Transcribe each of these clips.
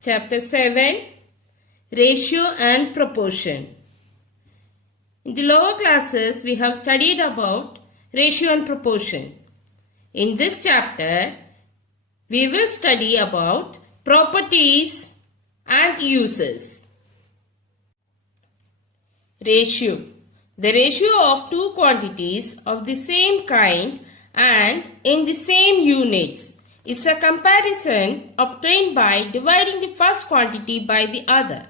Chapter 7 Ratio and Proportion. In the lower classes, we have studied about ratio and proportion. In this chapter, we will study about properties and uses. Ratio. The ratio of two quantities of the same kind and in the same units is a comparison obtained by dividing the first quantity by the other.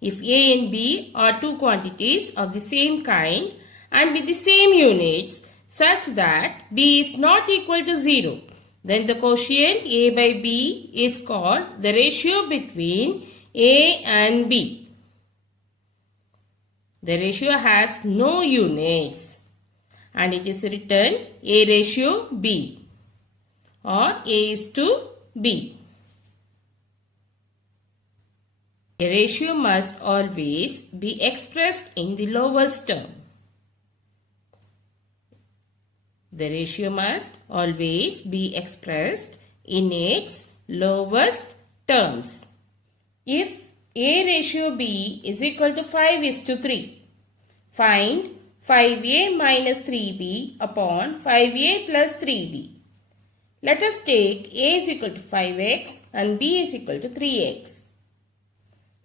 If A and B are two quantities of the same kind and with the same units such that B is not equal to 0, then the quotient A by B is called the ratio between A and B. The ratio has no units and it is written A ratio B or A is to B. A ratio must always be expressed in the lowest term. The ratio must always be expressed in its lowest terms. If A ratio B is equal to 5:3, find 5A minus 3B upon 5A plus 3B. Let us take A is equal to 5x and B is equal to 3x.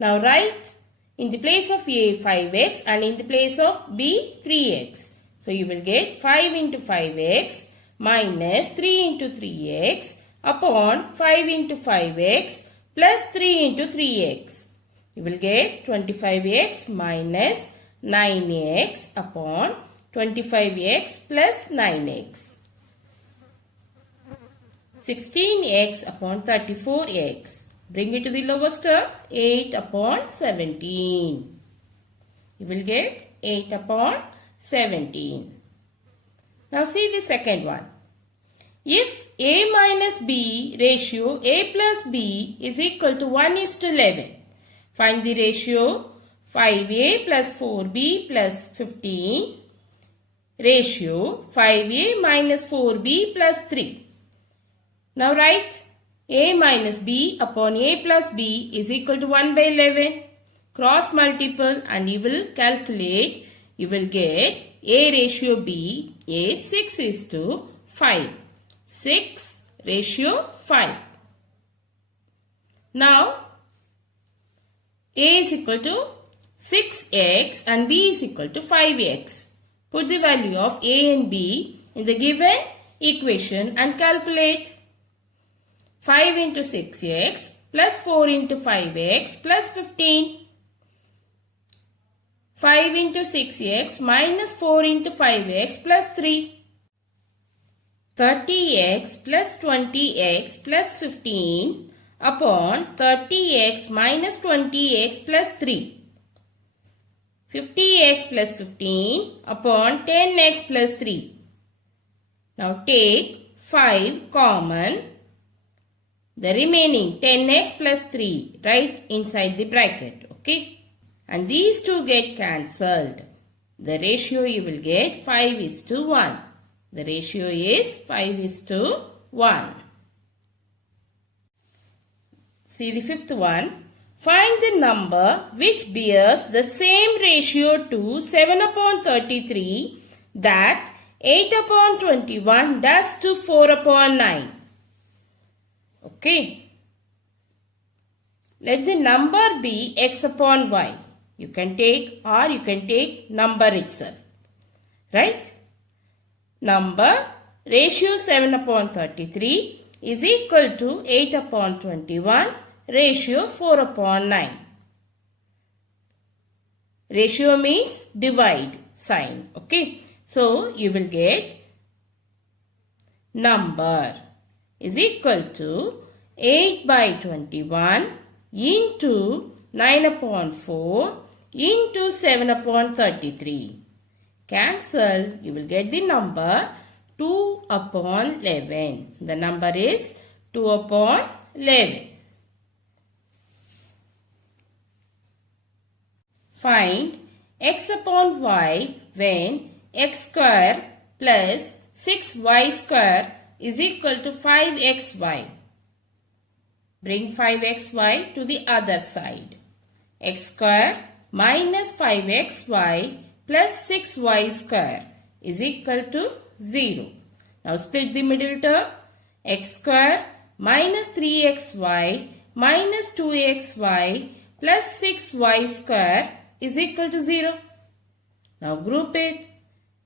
Now write in the place of A 5x and in the place of B 3x. So you will get 5 into 5x minus 3 into 3x upon 5 into 5x plus 3 into 3x. You will get 25x minus 9x upon 25x plus 9x. 16x upon 34x. Bring it to the lowest term, 8 upon 17. You will get 8 upon 17. Now see the second one. If A minus B ratio A plus B is equal to 1:11, find the ratio 5A plus 4B plus 15, ratio 5A minus 4B plus 3. Now write A minus B upon A plus B is equal to 1/11. Cross multiple and you will calculate. You will get A ratio B is 6:5. 6 ratio 5. Now A is equal to 6x and B is equal to 5x. Put the value of A and B in the given equation and calculate. 5 into 6x plus 4 into 5x plus 15. 5 into 6x minus 4 into 5x plus 3. 30x plus 20x plus 15 upon 30x minus 20x plus 3. 50x plus 15 upon 10x plus 3. Now take 5 common. The remaining 10x plus 3 right inside the bracket. Okay. And these two get cancelled. The ratio you will get 5:1. The ratio is 5:1. See the fifth one. Find the number which bears the same ratio to 7 upon 33 that 8 upon 21 does to 4 upon 9. Okay. Let the number be x upon y. You can take or you can take number itself. Right? Number ratio 7 upon 33 is equal to 8 upon 21 ratio 4 upon 9. Ratio means divide sign. Okay. So you will get number is equal to 8 by 21 into 9 upon 4 into 7 upon 33. Cancel, you will get the number 2 upon 11. The number is 2 upon 11. Find x upon y when x square plus 6y square is equal to 5xy. Bring 5xy to the other side. X square minus 5xy plus 6y square is equal to 0. Now split the middle term. X square minus 3xy minus 2xy plus 6y square is equal to 0. Now group it.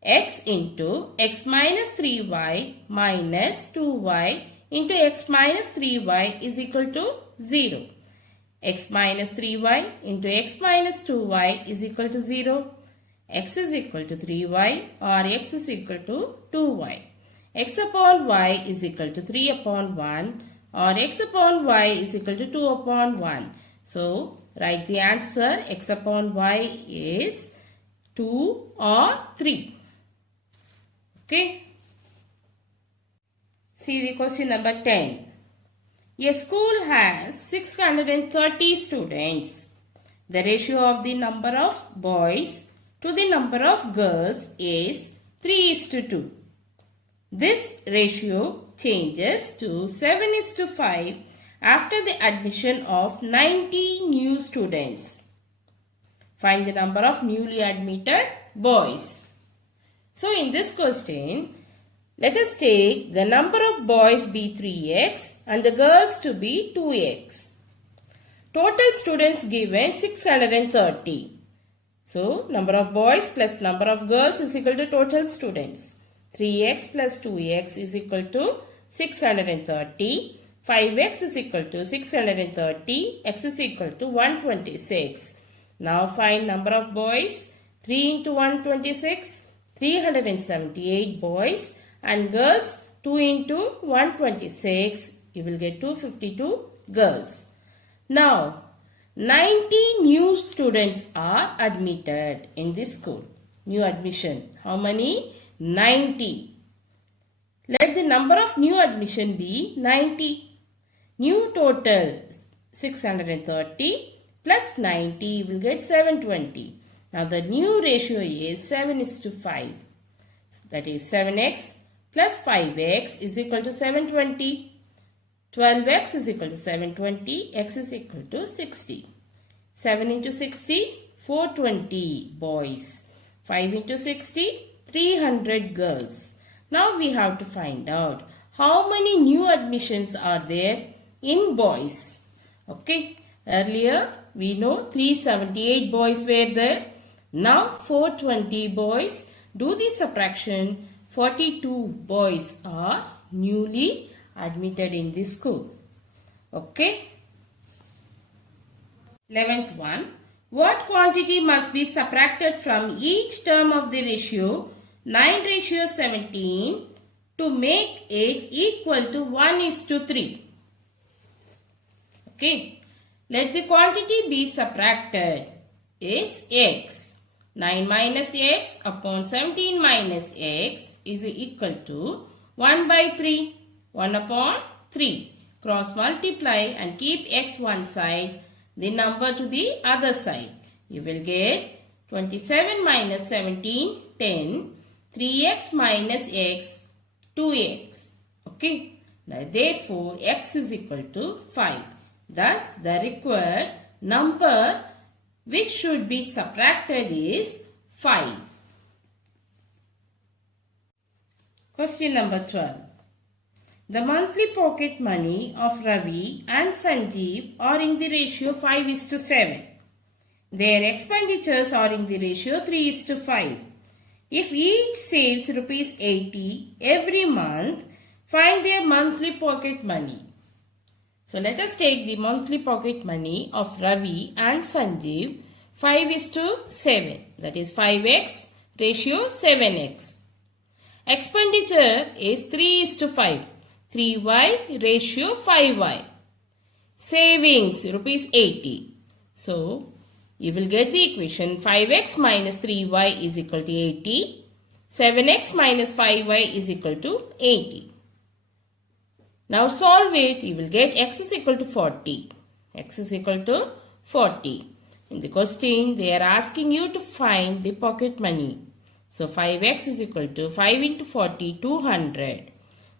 X into x minus 3y minus 2y into x minus 3y is equal to 0. X minus 3y into x minus 2y is equal to 0. X is equal to 3y or x is equal to 2y. X upon y is equal to 3 upon 1 or x upon y is equal to 2 upon 1. So, write the answer. X upon y is 2 or 3. Okay. See the question number 10. A school has 630 students. The ratio of the number of boys to the number of girls is 3:2. This ratio changes to 7:5 after the admission of 90 new students. Find the number of newly admitted boys. So in this question, let us take the number of boys be 3x and the girls to be 2x. Total students given 630. So, number of boys plus number of girls is equal to total students. 3x plus 2x is equal to 630. 5x is equal to 630. X is equal to 126. Now find number of boys. 3 into 126. 378 boys. And girls 2 into 126. You will get 252 girls. Now, 90 new students are admitted in this school. New admission. How many? 90. Let the number of new admission be 90. New total 630 plus 90 will get 720. Now the new ratio is 7:5. That is 7x plus 5x is equal to 720. 12x is equal to 720, x is equal to 60. 7 into 60, 420 boys. 5 into 60, 300 girls. Now we have to find out how many new admissions are there in boys. Okay, earlier we know 378 boys were there. Now 420 boys. Do the subtraction. 42 boys are newly admitted in this school. Okay. 11th one. What quantity must be subtracted from each term of the ratio 9:17 to make it equal to 1:3? Okay. Let the quantity be subtracted is x. 9 minus x upon 17 minus x is equal to 1/3. 1 upon 3. Cross multiply and keep x one side, the number to the other side. You will get 27 minus 17, 10. 3x minus x, 2x. Okay. Now, therefore, x is equal to 5. Thus, the required number which should be subtracted is 5. Question number 12. The monthly pocket money of Ravi and Sanjeev are in the ratio 5:7. Their expenditures are in the ratio 3:5. If each saves rupees 80 every month, find their monthly pocket money. So let us take the monthly pocket money of Ravi and Sanjeev 5:7. That is 5x ratio 7x. Expenditure is 3:5. 3y ratio 5y. Savings rupees 80. So, you will get the equation 5x minus 3y is equal to 80. 7x minus 5y is equal to 80. Now solve it. You will get x is equal to 40. X is equal to 40. In the question, they are asking you to find the pocket money. So 5x is equal to 5 into 40, 200.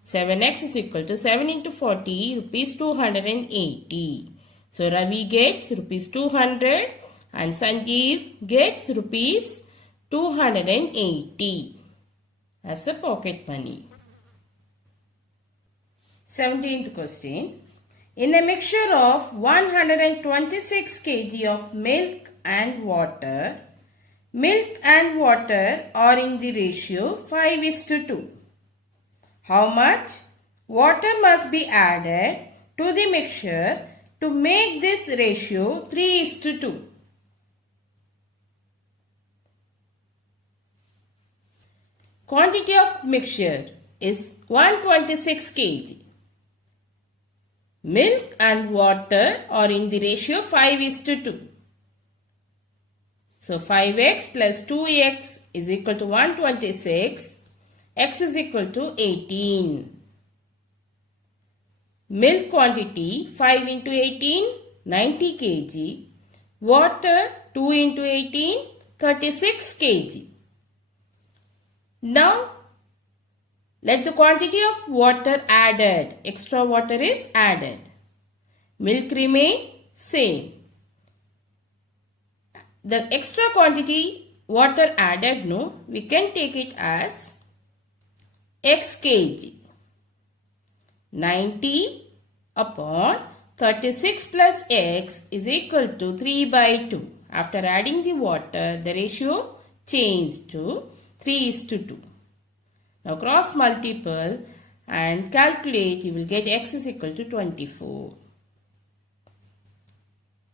7x is equal to 7 into 40, rupees 280. So Ravi gets rupees 200 and Sanjeev gets rupees 280 as a pocket money. 17th question. In a mixture of 126 kg of milk and water are in the ratio 5:2. How much water must be added to the mixture to make this ratio 3:2? Quantity of mixture is 126 kg. Milk and water are in the ratio 5:2. So 5x plus 2x is equal to 126. X is equal to 18. Milk quantity 5 into 18, 90 kg. Water 2 into 18, 36 kg. Now, let the quantity of water added, extra water is added. Milk remain same. The extra quantity water added, we can take it as x kg. 90 upon 36 plus x is equal to 3/2. After adding the water, the ratio changed to 3:2. Now cross multiple and calculate, you will get x is equal to 24.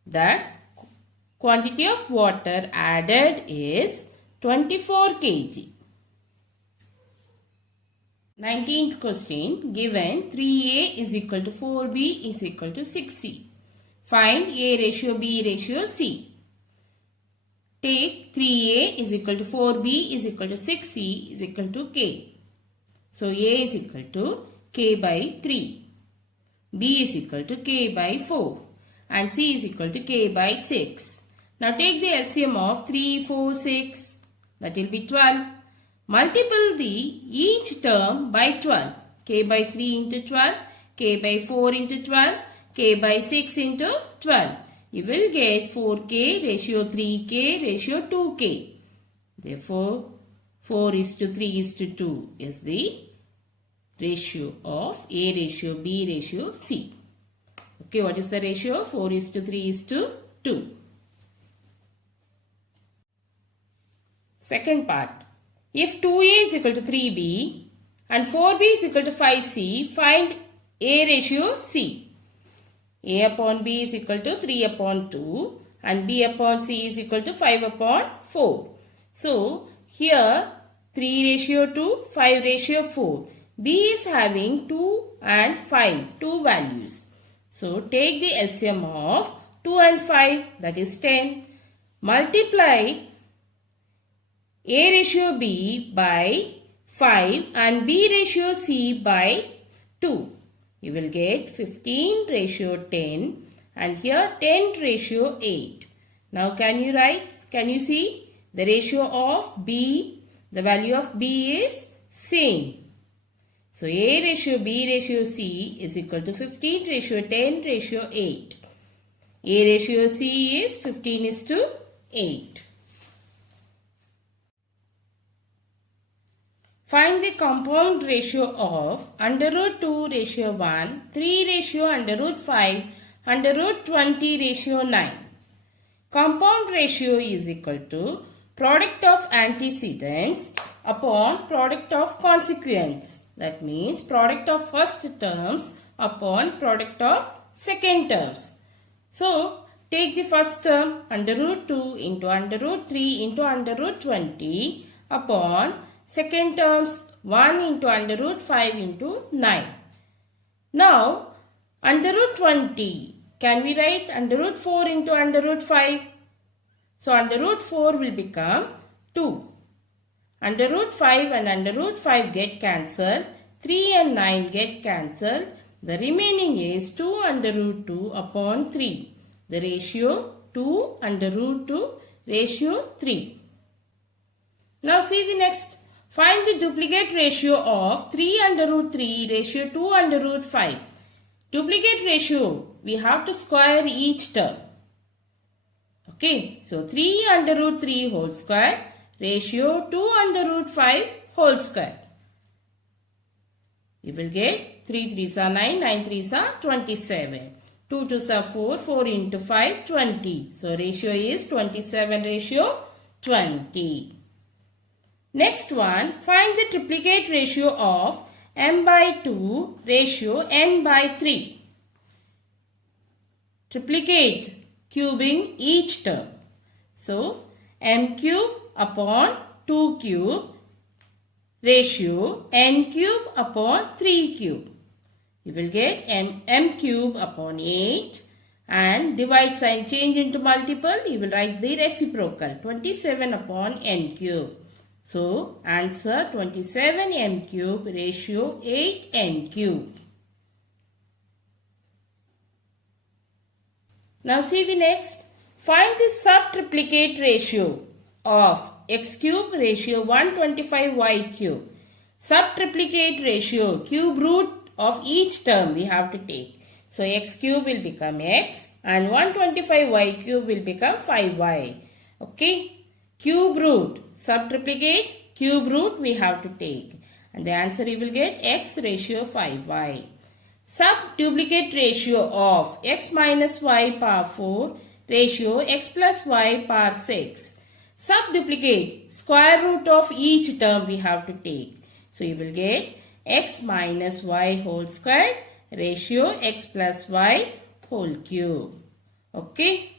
Thus, quantity of water added is 24 kg. 19th question. Given 3a is equal to 4b is equal to 6c. Find a ratio b ratio c. Take 3a is equal to 4b is equal to 6c is equal to k. So a is equal to k by 3. B is equal to k by 4. And c is equal to k by 6. Now take the LCM of 3, 4, 6. That will be 12. Multiply each term by 12. K by 3 into 12. K by 4 into 12. K by 6 into 12. You will get 4k ratio 3k ratio 2k. Therefore, 4:3:2 is the ratio of A ratio B ratio C. Okay, what is the ratio? 4:3:2. Second part. If 2A is equal to 3B and 4B is equal to 5C, find A ratio C. A upon B is equal to 3 upon 2 and B upon C is equal to 5 upon 4. So, here 3:2, 5:4. B is having 2 and 5, two values. So, take the LCM of 2 and 5, that is 10. Multiply A ratio B by 5 and B ratio C by 2. You will get 15:10 and here 10:8. Now can you see the ratio of B, the value of B is same. So A ratio B ratio C is equal to 15:10:8. A ratio C is 15:8. Find the compound ratio of under root 2 ratio 1, 3 ratio under root 5, under root 20 ratio 9. Compound ratio is equal to product of antecedents upon product of consequents. That means product of first terms upon product of second terms. So, take the first term under root 2 into under root 3 into under root 20 upon second terms 1 into under root 5 into 9. Now, under root 20, can we write under root 4 into under root 5? So, under root 4 will become 2. Under root 5 and under root 5 get cancelled. 3 and 9 get cancelled. The remaining is 2 under root 2 upon 3. The ratio 2 under root 2 ratio 3. Now see the next Find the duplicate ratio of 3 under root 3 ratio 2 under root 5. Duplicate ratio, we have to square each term. Okay, so 3 under root 3 whole square ratio 2 under root 5 whole square. You will get 3 3s are 9, 9 3s are 27. 2 2s are 4, 4 into 5, 20. So ratio is 27 ratio 20. Next one, find the triplicate ratio of m by 2 ratio n by 3. Triplicate, cubing each term. So, m cube upon 2 cube ratio n cube upon 3 cube. You will get m cube upon 8 and divide sign change into multiple. You will write the reciprocal 27 upon n cube. So, answer 27 m cube ratio 8 n cube. Now see the next. Find the subtriplicate ratio of x cube ratio 125 y cube. Subtriplicate ratio, cube root of each term we have to take. So, x cube will become x and 125 y cube will become 5y. Okay. Cube root, subtriplicate, cube root we have to take. And the answer you will get x ratio 5y. Subduplicate ratio of x minus y power 4 ratio x plus y power 6. Subduplicate, square root of each term we have to take. So you will get x minus y whole square ratio x plus y whole cube. Okay.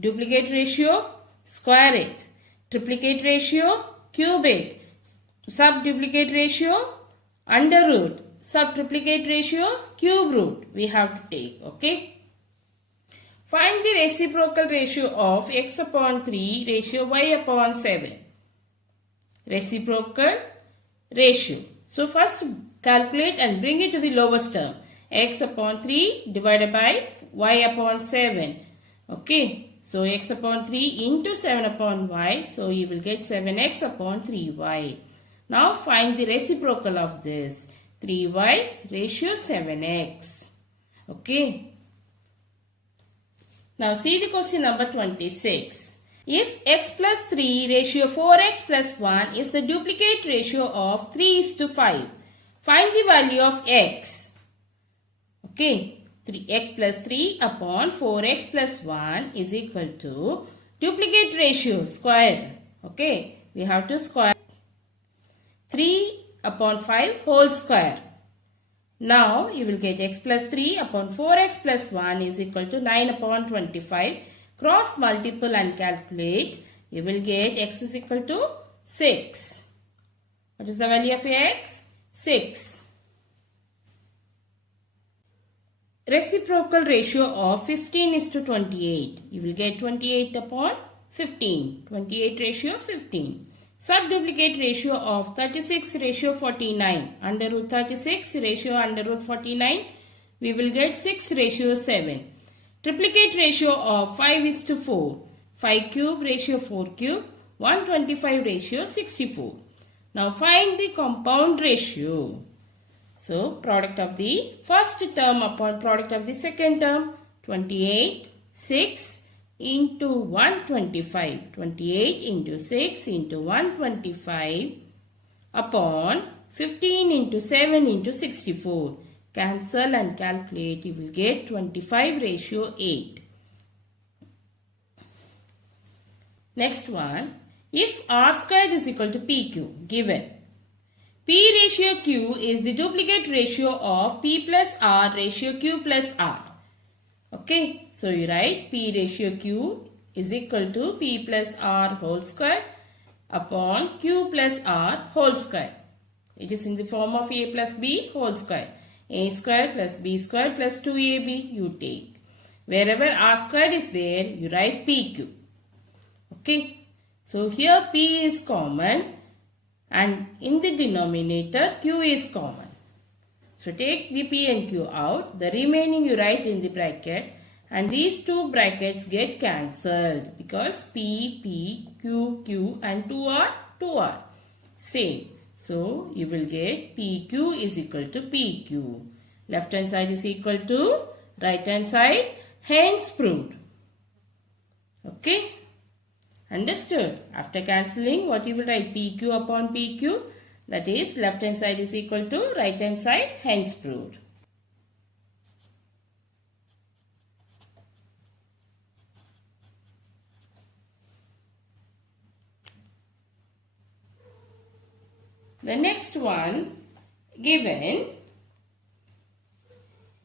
Duplicate ratio, square it. Triplicate ratio, cube it. Subduplicate ratio, under root. Subtriplicate ratio, cube root. We have to take. Okay. Find the reciprocal ratio of x upon 3 ratio y upon 7. Reciprocal ratio. So first calculate and bring it to the lowest term. X upon 3 divided by y upon 7. Okay. So x upon 3 into 7 upon y. So you will get 7x upon 3y. Now find the reciprocal of this. 3y ratio 7x. Okay. Now see the question number 26. If x plus 3 ratio 4x plus 1 is the duplicate ratio of 3:5. Find the value of x. Okay. 3x plus 3 upon 4x plus 1 is equal to duplicate ratio, square. Okay, we have to square 3 upon 5 whole square. Now, you will get x plus 3 upon 4x plus 1 is equal to 9 upon 25. Cross multiple and calculate. You will get x is equal to 6. What is the value of x? 6. Reciprocal ratio of 15:28. You will get 28 upon 15. 28 ratio 15. Subduplicate ratio of 36 ratio 49. Under root 36 ratio under root 49. We will get 6 ratio 7. Triplicate ratio of 5:4. 5 cube ratio 4 cube. 125 ratio 64. Now find the compound ratio. So, product of the first term upon product of the second term, 28, 6 into 125. 28 into 6 into 125 upon 15 into 7 into 64. Cancel and calculate. You will get 25 ratio 8. Next one. If r squared is equal to pq, given. P ratio q is the duplicate ratio of p plus r ratio q plus r. Okay, so you write P ratio q is equal to p plus r whole square upon q plus r whole square. It is in the form of a plus b whole square. A square plus b square plus 2ab you take. Wherever r square is there, you write pq. Okay, so here p is common. And in the denominator, q is common. So take the p and q out. The remaining you write in the bracket. And these two brackets get cancelled. Because p, q, q and 2r, 2r. same. So, you will get PQ is equal to PQ. Left hand side is equal to right hand side, hence proved. Okay? Understood? After cancelling, what you will write? PQ upon PQ. That is, left hand side is equal to right hand side, hence proved. The next one, given,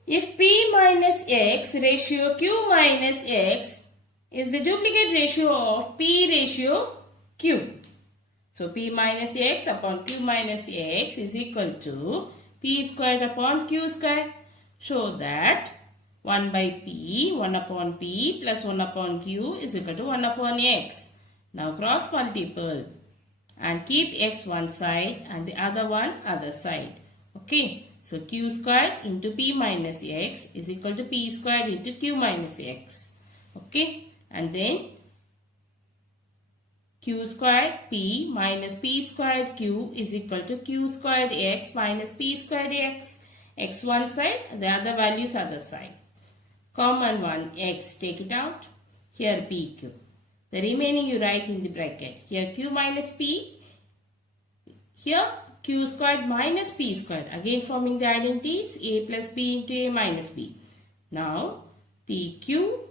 if P minus X ratio Q minus X is the duplicate ratio of P ratio Q. So, P minus X upon Q minus X is equal to P squared upon Q squared. Show that 1 by P, 1 upon P plus 1 upon Q is equal to 1 upon X. Now, cross multiple and keep X one side and the other one other side. Okay. So, Q squared into P minus X is equal to P squared into Q minus X. Okay. And then Q squared P minus P squared Q is equal to Q squared X minus P squared X. X one side, the other values other side. Common one, X, take it out. Here PQ. The remaining you write in the bracket. Here Q minus P. Here Q squared minus P squared. Again forming the identities A plus B into A minus B. Now PQ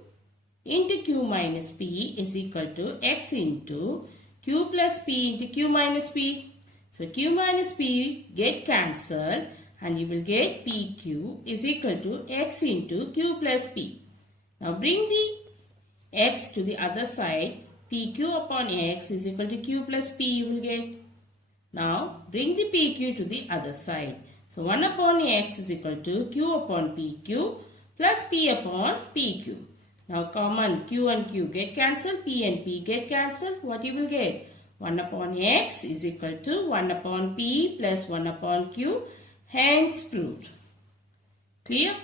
into Q minus P is equal to X into Q plus P into Q minus P. So Q minus P get cancelled and you will get PQ is equal to X into Q plus P. Now bring the X to the other side. PQ upon X is equal to Q plus P you will get. Now bring the PQ to the other side. So 1 upon X is equal to Q upon PQ plus P upon PQ. Now common Q and Q get cancelled, P and P get cancelled. What you will get? 1 upon X is equal to 1 upon P plus 1 upon Q. Hence proved. Clear?